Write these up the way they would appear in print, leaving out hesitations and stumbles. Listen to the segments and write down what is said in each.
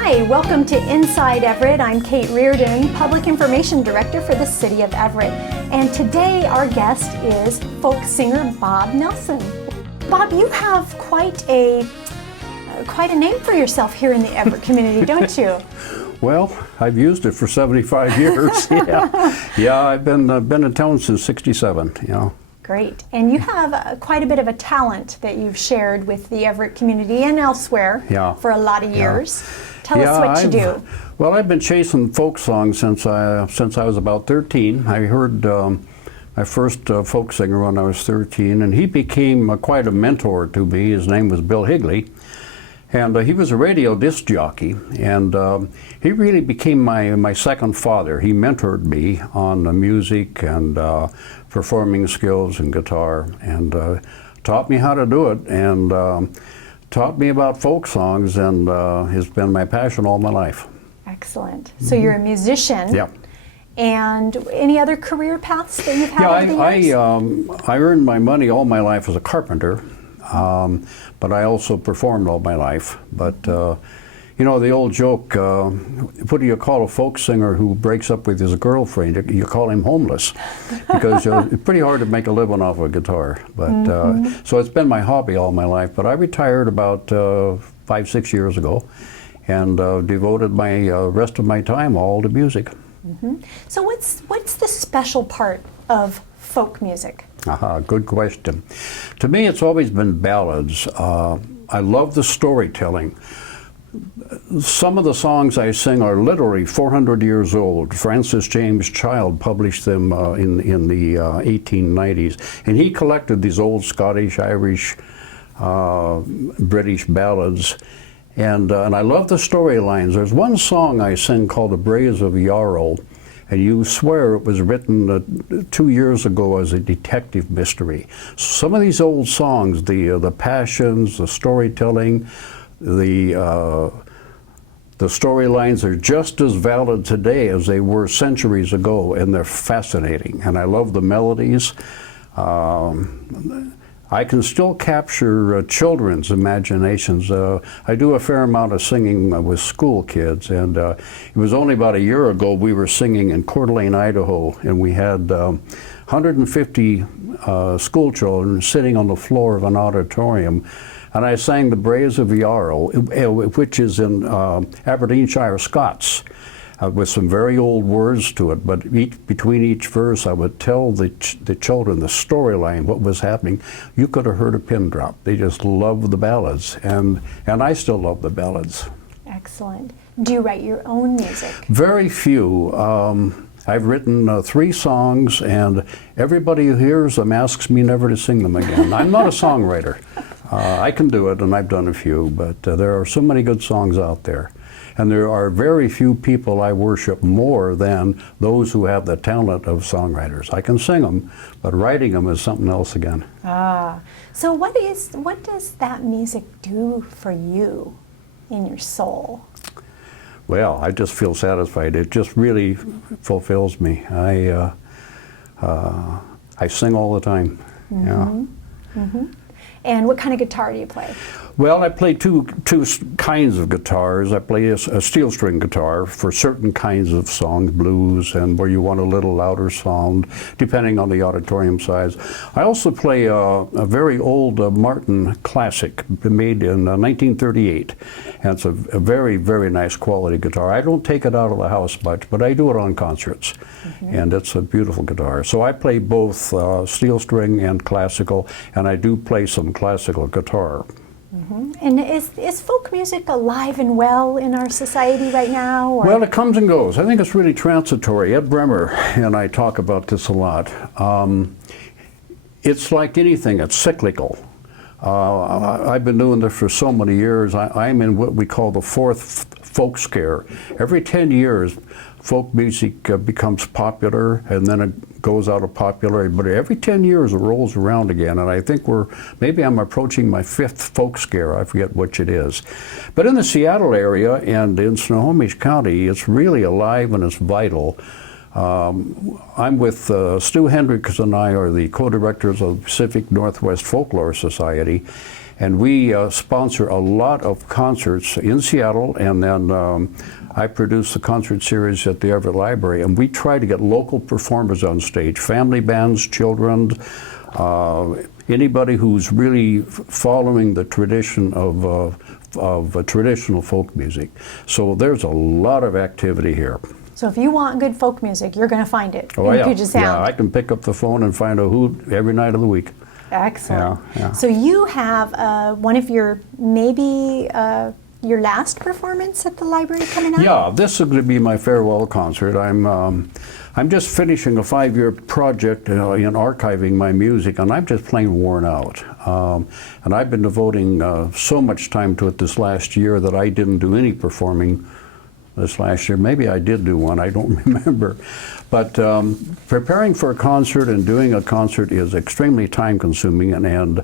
Hi, welcome to Inside Everett. I'm Kate Reardon, Public Information Director for the City of Everett. And today our guest is folk singer Bob Nelson. Bob, you have quite a name for yourself here in the Everett community, don't you? Well, I've used it for 75 years. Yeah, I've been in town since '67. Great. And you have quite a bit of a talent that you've shared with the Everett community and elsewhere for a lot of years. Tell us what you do. Well, I've been chasing folk songs since I was about 13. I heard my first folk singer when I was 13, and he became quite a mentor to me. His name was Bill Higley. And he was a radio disc jockey, and he really became my second father. He mentored me on the music and performing skills and guitar, and taught me how to do it, and taught me about folk songs, and has been my passion all my life. Excellent. So you're a musician. Yeah. And any other career paths that you've had over the years? I earned my money all my life as a carpenter. But I also performed all my life. But the old joke, what do you call a folk singer who breaks up with his girlfriend? You call him homeless, because it's pretty hard to make a living off a guitar. But so it's been my hobby all my life. But I retired about 5-6 years ago, and devoted my rest of my time all to music. So what's the special part of folk music? Good question. To me, it's always been ballads. I love the storytelling. Some of the songs I sing are literally 400 years old. Francis James Child published them in the 1890s, and he collected these old Scottish, Irish, British ballads. And I love the storylines. There's one song I sing called The Braes of Yarrow, and you swear it was written 2 years ago as a detective mystery. Some of these old songs, the passions, the storytelling, the storylines are just as valid today as they were centuries ago, and they're fascinating. And I love the melodies. I can still capture children's imaginations. I do a fair amount of singing with school kids, and it was only about a year ago we were singing in Coeur d'Alene, Idaho, and we had 150 school children sitting on the floor of an auditorium, and I sang The Braes of Yarrow, which is in Aberdeenshire Scots. With some very old words to it, but between each verse I would tell the children the storyline, what was happening. You could have heard a pin drop. They just loved the ballads, and I still love the ballads. Excellent. Do you write your own music? Very few. I've written 3 songs, and everybody who hears them asks me never to sing them again. I'm not a songwriter. I can do it, and I've done a few, but there are so many good songs out there. And there are very few people I worship more than those who have the talent of songwriters. I can sing them, but writing them is something else again. So what does that music do for you in your soul? Well, I just feel satisfied. It just really fulfills me. I sing all the time. And what kind of guitar do you play? Well, I play two kinds of guitars. I play a steel string guitar for certain kinds of songs, blues, and where you want a little louder sound, depending on the auditorium size. I also play a very old Martin classic made in 1938, and it's a very, very nice quality guitar. I don't take it out of the house much, but I do it on concerts, and it's a beautiful guitar. So I play both steel string and classical, and I do play some classical guitar. And is folk music alive and well in our society right now? Or? Well, it comes and goes. I think it's really transitory. Ed Bremer and I talk about this a lot. It's like anything, it's cyclical. I've been doing this for so many years. I'm in what we call the fourth folk scare. Every 10 years, folk music becomes popular, and then it goes out of popularity. But every 10 years, it rolls around again, and I think maybe I'm approaching my 5th folk scare. I forget which it is. But in the Seattle area and in Snohomish County, it's really alive and it's vital. I'm with Stu Hendricks, and I are the co-directors of the Pacific Northwest Folklore Society, And we sponsor a lot of concerts in Seattle, and then I produce the concert series at the Everett Library, and we try to get local performers on stage, family bands, children, anybody who's really following the tradition of traditional folk music. So there's a lot of activity here. So if you want good folk music, you're going to find it in yeah. Puget Sound. Yeah, I can pick up the phone and find a hoot every night of the week. Excellent. Yeah. So you have one of your, maybe your last performance at the library coming up? Yeah, this is going to be my farewell concert. I'm just finishing a 5-year project in archiving my music, and I'm just plain worn out. And I've been devoting so much time to it this last year that I didn't do any performing this last year. Maybe I did do one, I don't remember. But preparing for a concert and doing a concert is extremely time consuming, and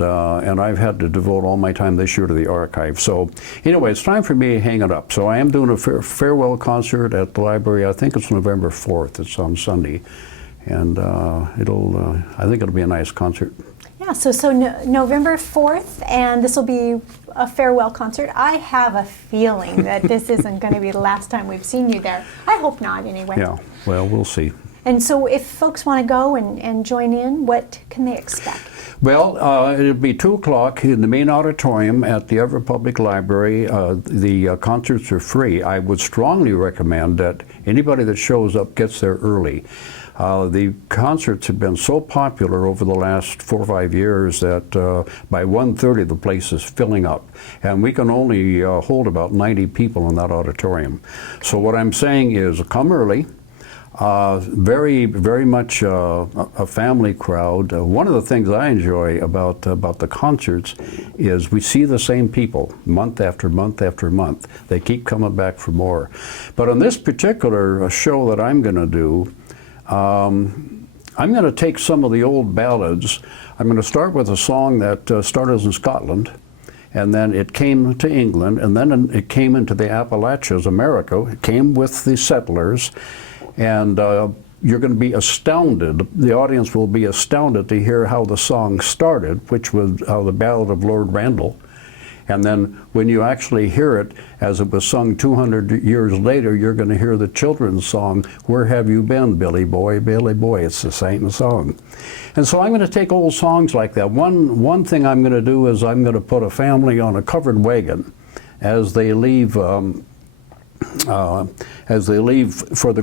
I've had to devote all my time this year to the archive. So anyway, it's time for me to hang it up. So I am doing a farewell concert at the library. I think it's November 4th. It's on Sunday. And I think it'll be a nice concert. Yeah, so November 4th, and this will be a farewell concert. I have a feeling that this isn't going to be the last time we've seen you there. I hope not, anyway. Yeah, well, we'll see. And so if folks want to go and join in, what can they expect? Well, it'll be 2 o'clock in the Main Auditorium at the Everett Public Library. The concerts are free. I would strongly recommend that anybody that shows up gets there early. The concerts have been so popular over the last 4 or 5 years that by 1:30 the place is filling up. And we can only hold about 90 people in that auditorium. So what I'm saying is come early. Very much a family crowd. One of the things I enjoy about the concerts is we see the same people month after month after month. They keep coming back for more. But on this particular show that I'm going to do, I'm going to take some of the old ballads. I'm going to start with a song that started in Scotland, and then it came to England, and then it came into the Appalachians, America. It came with the settlers. And you're going to be astounded, the audience will be astounded to hear how the song started, which was the Ballad of Lord Randall. And then when you actually hear it, as it was sung 200 years later, you're going to hear the children's song, Where Have You Been, Billy Boy, Billy Boy? It's the same song. And so I'm going to take old songs like that. One thing I'm going to do is I'm going to put a family on a covered wagon as they leave for the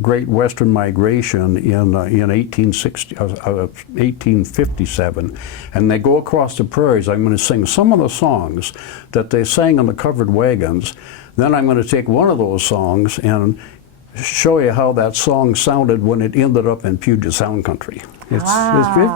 Great Western Migration in 1857, and they go across the prairies. I'm going to sing some of the songs that they sang on the covered wagons. Then I'm going to take one of those songs and show you how that song sounded when it ended up in Puget Sound country. It's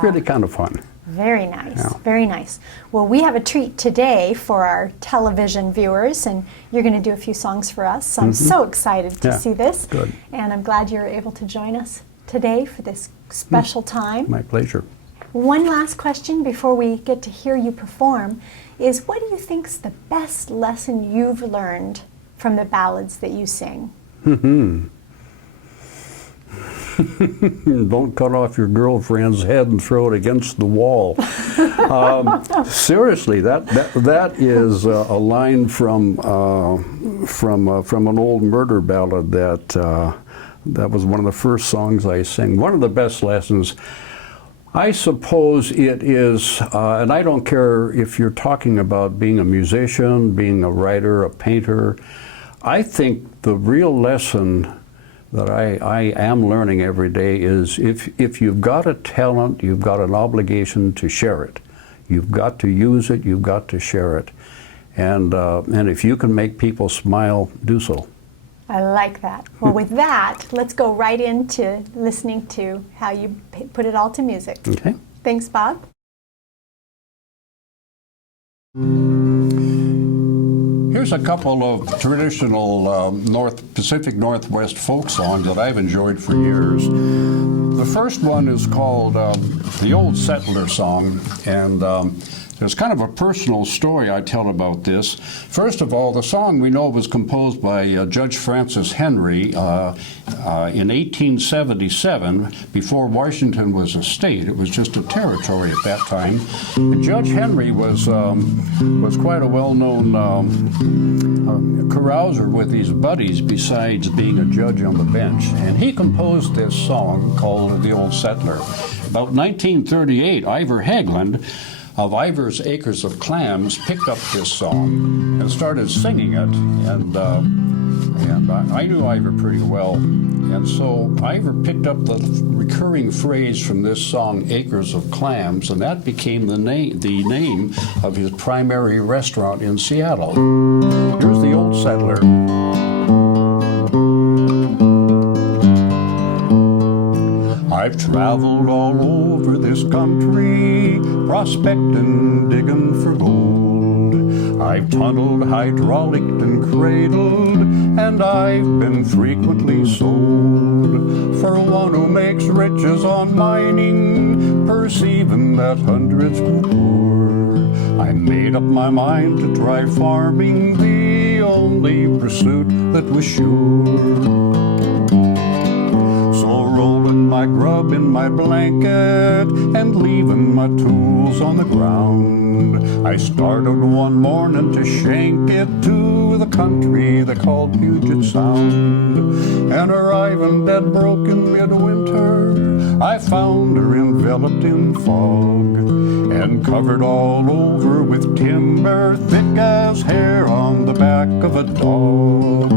really kind of fun. Very nice, Yeah. very nice. Well, we have a treat today for our television viewers, and you're going to do a few songs for us. So I'm so excited to see this. Good. And I'm glad you're able to join us today for this special time. My pleasure. One last question before we get to hear you perform is, what do you think's the best lesson you've learned from the ballads that you sing? Don't cut off your girlfriend's head and throw it against the wall. Seriously, that is a line from an old murder ballad that was one of the first songs I sang. One of the best lessons, I suppose it is, and I don't care if you're talking about being a musician, being a writer, a painter. I think the real lesson that I am learning every day is if you've got a talent, you've got an obligation to share it. You've got to use it, you've got to share it. And if you can make people smile, do so. I like that. Well, with that, let's go right into listening to how you put it all to music. Okay. Thanks, Bob. Here's a couple of traditional Pacific Northwest folk songs that I've enjoyed for years. The first one is called the Old Settler Song, and There's kind of a personal story I tell about this. First of all, the song we know was composed by Judge Francis Henry in 1877, before Washington was a state. It was just a territory at that time. And Judge Henry was quite a well-known carouser with his buddies besides being a judge on the bench. And he composed this song called The Old Settler. About 1938, Ivor Haglund of Ivor's Acres of Clams picked up this song and started singing it, and I knew Ivor pretty well, and so Ivor picked up the recurring phrase from this song, Acres of Clams, and that became the name of his primary restaurant in Seattle. Here's The Old Settler. I've traveled all over this country, prospecting, digging for gold. I've tunneled, hydraulicked, and cradled, and I've been frequently sold. For one who makes riches on mining, perceiving that hundreds go poor, I made up my mind to try farming, the only pursuit that was sure. Rolling my grub in my blanket and leaving my tools on the ground, I started one morning to shank it to the country they called Puget Sound. And arriving dead broke in midwinter, I found her enveloped in fog and covered all over with timber, thick as hair on the back of a dog.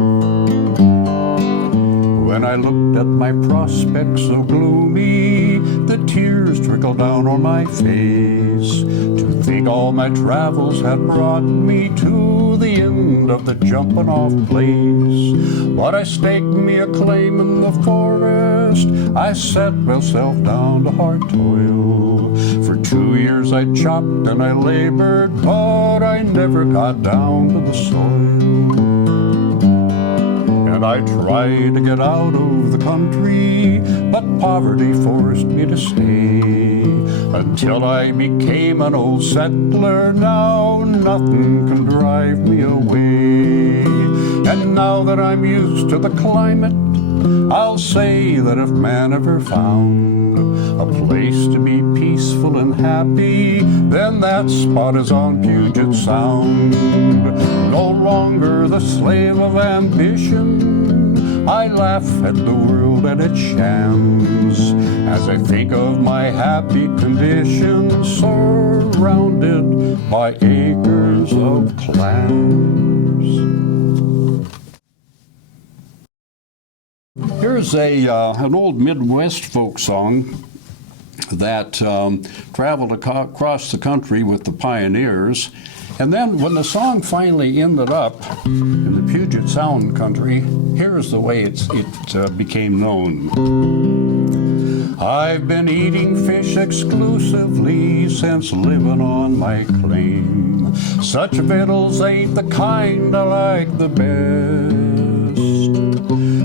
When I looked at my prospects so gloomy, the tears trickled down on my face, to think all my travels had brought me to the end of the jumping off place. But I staked me a claim in the forest, I set myself down to hard toil. For 2 years I chopped and I labored, but I never got down to the soil. And I tried to get out of the country, but poverty forced me to stay, until I became an old settler. Now nothing can drive me away. And now that I'm used to the climate, I'll say that if man ever found a place to be peaceful and happy, then that spot is on Puget Sound. No longer the slave of ambition, I laugh at the world and its shams, as I think of my happy condition, surrounded by acres of clams. Here's an old Midwest folk song that traveled across the country with the pioneers. And then when the song finally ended up in the Puget Sound country, here's the way it became known. I've been eating fish exclusively since living on my claim. Such victuals ain't the kind I like the best.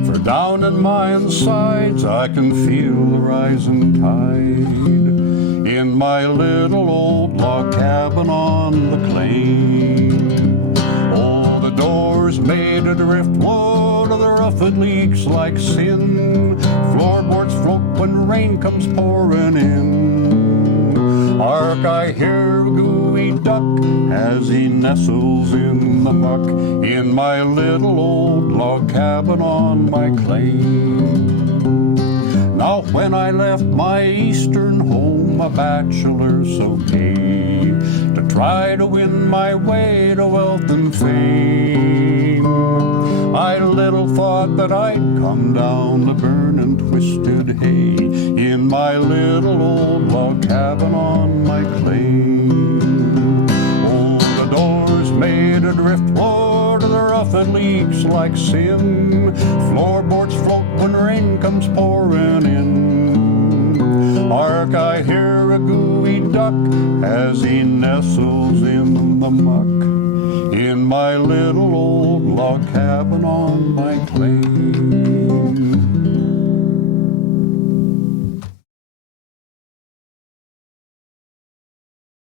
For down in my insides I can feel the rising tide in my little old log cabin on the claim. Oh, the door's made of driftwood, the roof it leaks like sin, floorboards float when rain comes pouring in. Hark, I hear a gooey duck as he nestles in the muck in my little old log cabin on my claim. Now when I left my eastern home, a bachelor so gay, to try to win my way to wealth and fame, I little thought that I'd come down to burning twisted hay in my little old log cabin on my claim. Oh, the door's made of driftwood, the roof it leaks like sin, floorboards float when rain comes pouring in. Hark, I hear a gooey duck as he nestles in the muck in my little old log cabin on my claim.